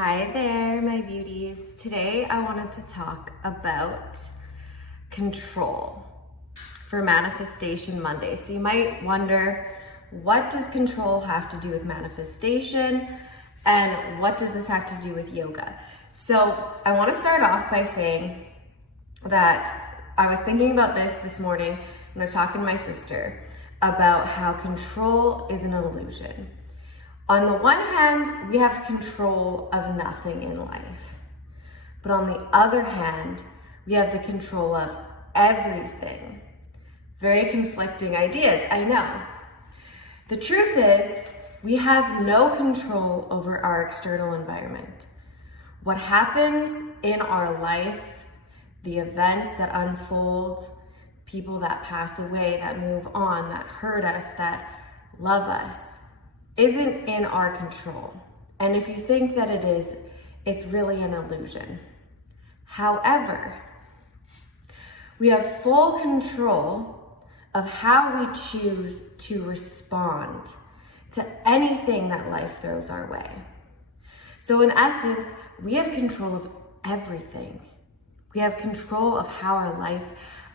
Hi there, my beauties. Today I wanted to talk about control for Manifestation Monday. So you might wonder, what does control have to do with manifestation? And what does this have to do with yoga? So I want to start off by saying that I was thinking about this morning when I was talking to my sister about how control is an illusion. On the one hand, we have control of nothing in life. But on the other hand, we have the control of everything. Very conflicting ideas, I know. The truth is, we have no control over our external environment. What happens in our life, the events that unfold, people that pass away, that move on, that hurt us, that love us, isn't in our control. And if you think that it is, it's really an illusion. However, we have full control of how we choose to respond to anything that life throws our way. So in essence, we have control of everything. We have control of how our life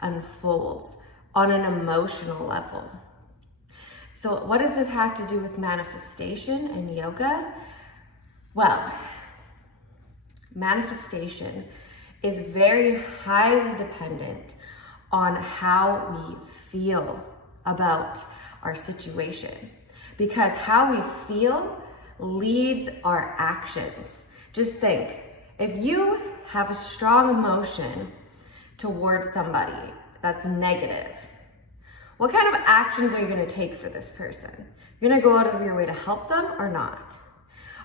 unfolds on an emotional level. So what does this have to do with manifestation and yoga? Well, manifestation is very highly dependent on how we feel about our situation, because how we feel leads our actions. Just think, if you have a strong emotion towards somebody that's negative, what kind of actions are you going to take for this person? You're going to go out of your way to help them or not?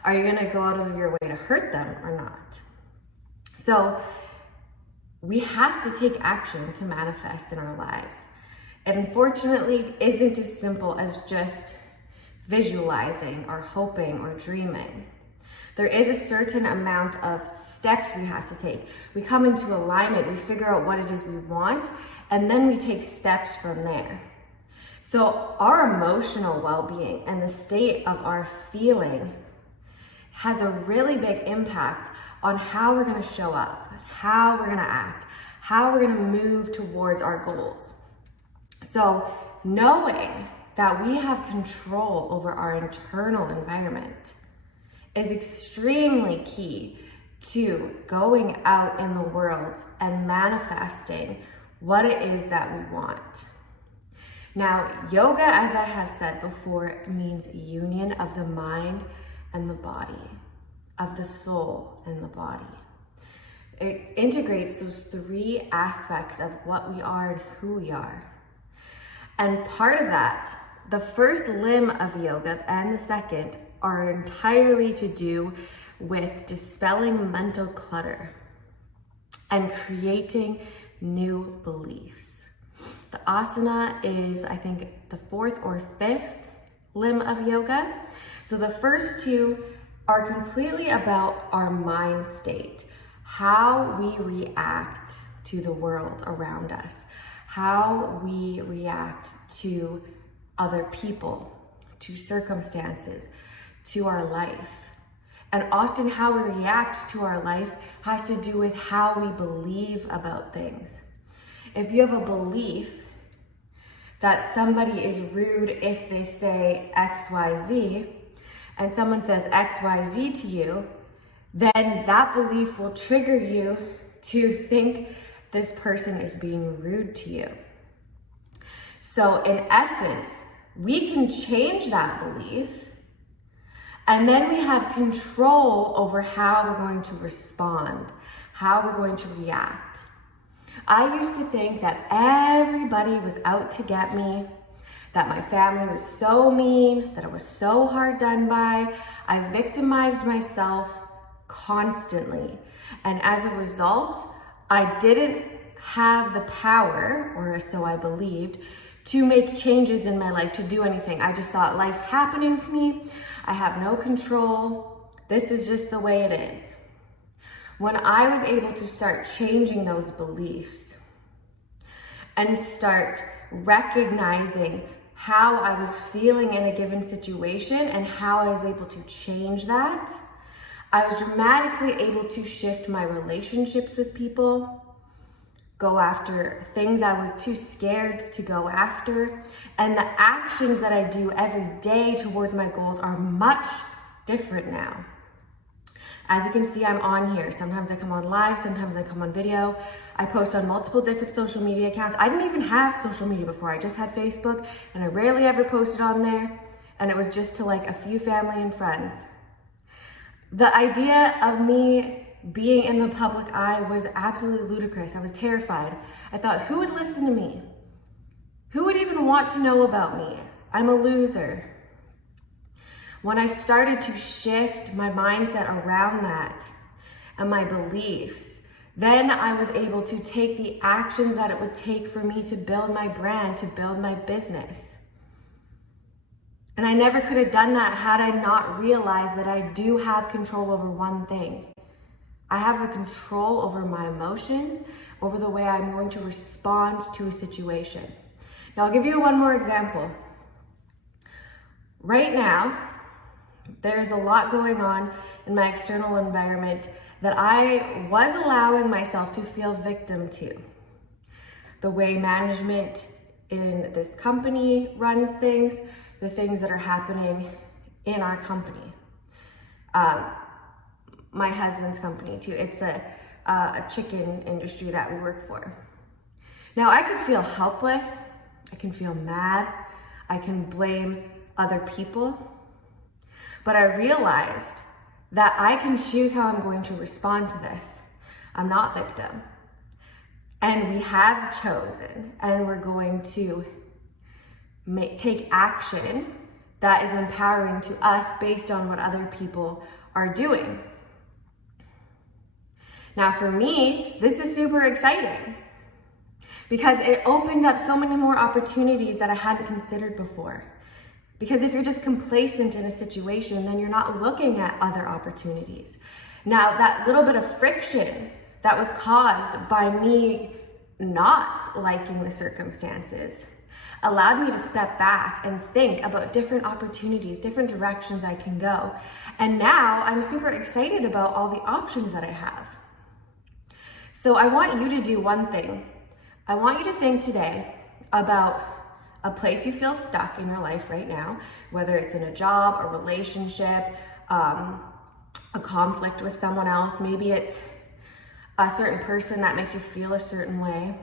Are you going to go out of your way to hurt them or not? So we have to take action to manifest in our lives. And unfortunately, it isn't as simple as just visualizing or hoping or dreaming. There is a certain amount of steps we have to take. We come into alignment, we figure out what it is we want, and then we take steps from there. So our emotional well-being and the state of our feeling has a really big impact on how we're going to show up, how we're going to act, how we're going to move towards our goals. So knowing that we have control over our internal environment is extremely key to going out in the world and manifesting what it is that we want. Now, yoga, as I have said before, means union of the mind and the body, of the soul and the body. It integrates those three aspects of what we are and who we are. And part of that, the first limb of yoga and the second, are entirely to do with dispelling mental clutter and creating new beliefs. The asana is, I think, the fourth or fifth limb of yoga. So the first two are completely about our mind state, how we react to the world around us, how we react to other people, to circumstances, to our life. And often how we react to our life has to do with how we believe about things. If you have a belief that somebody is rude if they say XYZ, and someone says XYZ to you, then that belief will trigger you to think this person is being rude to you. So in essence, we can change that belief, and then we have control over how we're going to respond, how we're going to react. I used to think that everybody was out to get me, that my family was so mean, that it was so hard done by. I victimized myself constantly. And as a result, I didn't have the power, or so I believed, to make changes in my life, to do anything. I just thought, life's happening to me. I have no control. This is just the way it is. When I was able to start changing those beliefs and start recognizing how I was feeling in a given situation and how I was able to change that, I was dramatically able to shift my relationships with people, go after things I was too scared to go after, and the actions that I do every day towards my goals are much different now. As you can see, I'm on here. Sometimes I come on live, sometimes I come on video. I post on multiple different social media accounts. I didn't even have social media before. I just had Facebook, and I rarely ever posted on there, and it was just to like a few family and friends. The idea of me being in the public eye was absolutely ludicrous. I was terrified. I thought, who would listen to me? Who would even want to know about me? I'm a loser. When I started to shift my mindset around that and my beliefs, then I was able to take the actions that it would take for me to build my brand, to build my business. And I never could have done that had I not realized that I do have control over one thing. I have the control over my emotions, over the way I'm going to respond to a situation. Now, I'll give you one more example. Right now, there's a lot going on in my external environment that I was allowing myself to feel victim to. The way management in this company runs things, the things that are happening in our company. My husband's company too. It's a chicken industry that we work for. Now I could feel helpless, I can feel mad, I can blame other people, but I realized that I can choose how I'm going to respond to this. I'm not victim. And we have chosen, and we're going to take action that is empowering to us based on what other people are doing. Now for me, this is super exciting because it opened up so many more opportunities that I hadn't considered before. Because if you're just complacent in a situation, then you're not looking at other opportunities. Now, that little bit of friction that was caused by me not liking the circumstances allowed me to step back and think about different opportunities, different directions I can go. And now I'm super excited about all the options that I have. So I want you to do one thing. I want you to think today about a place you feel stuck in your life right now, whether it's in a job, a relationship, a conflict with someone else. Maybe it's a certain person that makes you feel a certain way.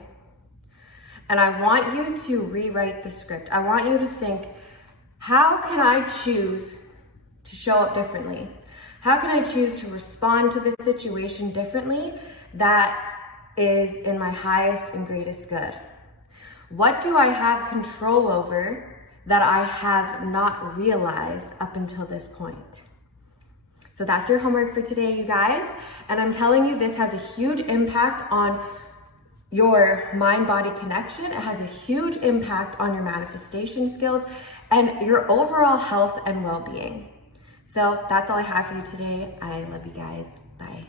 And I want you to rewrite the script. I want you to think, how can I choose to show up differently? How can I choose to respond to this situation differently that is in my highest and greatest good? What do I have control over that I have not realized up until this point? So that's your homework for today, you guys. And I'm telling you, this has a huge impact on your mind-body connection. It has a huge impact on your manifestation skills and your overall health and well-being. So that's all I have for you today. I love you guys. Bye.